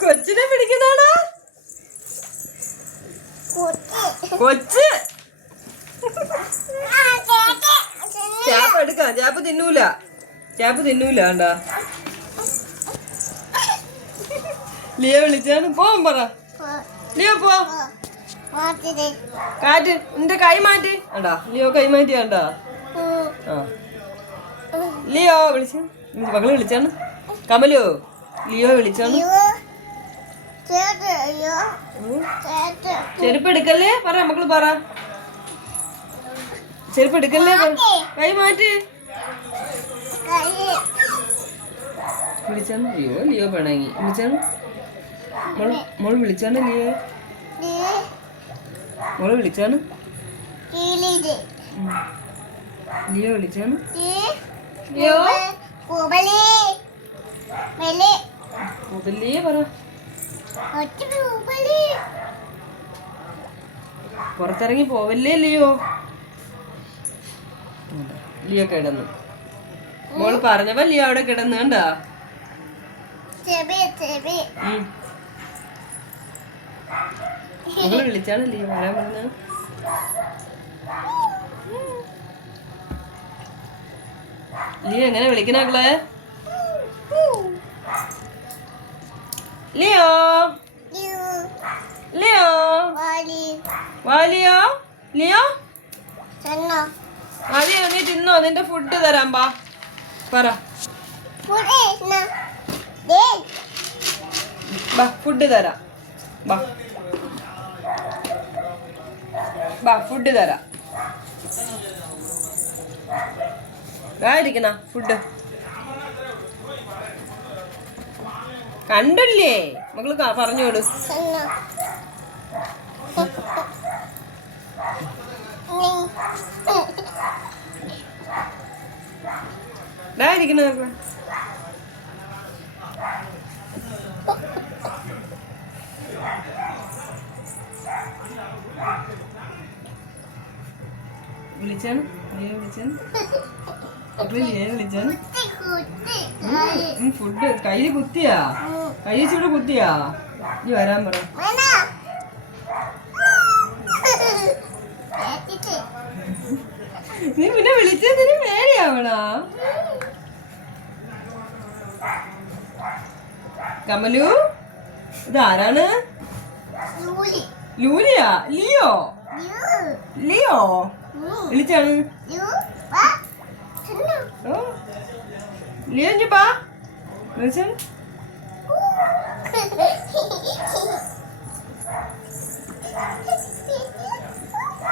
കൊച്ചിനെ പിടിക്കുന്നതാണോ? കൊച്ച്. ചാപ്പ് എടുക്കാം ചാപ്പ് തിന്നൂല. ചാപ്പ് തിന്നൂല കണ്ടാ? ലിയ വിളിച്ചാണ്. പോവാൻ പറ. ലിയോ പോ. കാറ്റ് നിന്റെ കൈ മാറ്റി. കണ്ടാ? ലിയോ കൈ മാറ്റി കണ്ടാ? ആ. ലിയോ വിളിച്ചു. മകൾ വിളിച്ചാണ്. കമലോ. ലിയോ വിളിച്ചോ ഉം. ചെരുപ്പ് എടുക്കല്ലേ? പറ മക്കൾ പറ. ചെരുപ്പ് എടുക്കല്ലേ. കൈ മാറ്റി. വിളിച്ചാണ് ലിയോ ലിയോ പിണങ്ങി. വിളിച്ചാണ് മോൾ മോൾ വിളിച്ചാണ് ലിയോ. മോൾ വിളിച്ചാണ്. ലിയോ വിളിച്ചാണ് ലിയോ മുതലേ പറ. പുറത്തിറങ്ങി പോവല്ലേ ലിയോ? ലിയോ കിടന്നു. മോൾ പറഞ്ഞപ്പോ ലിയോ അവിടെ കിടന്നു കണ്ടാ? വിളിച്ചാണ് ലിയോ വരാൻ പറഞ്ഞ ലിയോ എങ്ങനെ വിളിക്കണ മക്കളെ? ലിയോ? ലിയോ. വാലിയോ? ലിയോ? വാലിയോ നീ തിന്നോ? നിന്റെ ഫുഡ് തരാൻ പാ പറ. ബാ ഫുഡ് തരാം. ബാ. ബാ ഫുഡ് തരാം. ഇരിക്കണ ഫുഡ് കണ്ടില്ലേ? മകൾ പറഞ്ഞോളൂ ദാ ഇരിക്കണ നോക്ക്. വിളിച്ചാണ് വിളിച്ചാണ് ഫുഡ് കയ്യിൽ കുത്തിയാ? കൈ ചൂട് കുത്തിയാ? നീ വരാൻ പറ. നീ പിന്നെ വിളിച്ചതിന് പേടിയാവണ. കമലു ഇതാരാണ്? ലൂലിയാ? ലിയോ? ലിയോ. വിളിച്ചാണ്. ലിയോ ഇഞ്ഞി പാ വിളിച്ചാണ്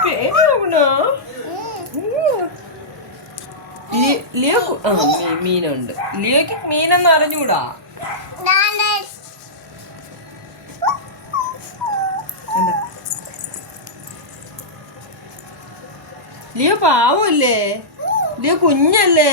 പേടിയാവണോ ലിയോ ആ മീനുണ്ട്. ലിയോക്ക് മീനെന്ന് അറിഞ്ഞൂടാ. ലിയോ പാവല്ലേ? ലിയോ കുഞ്ഞല്ലേ?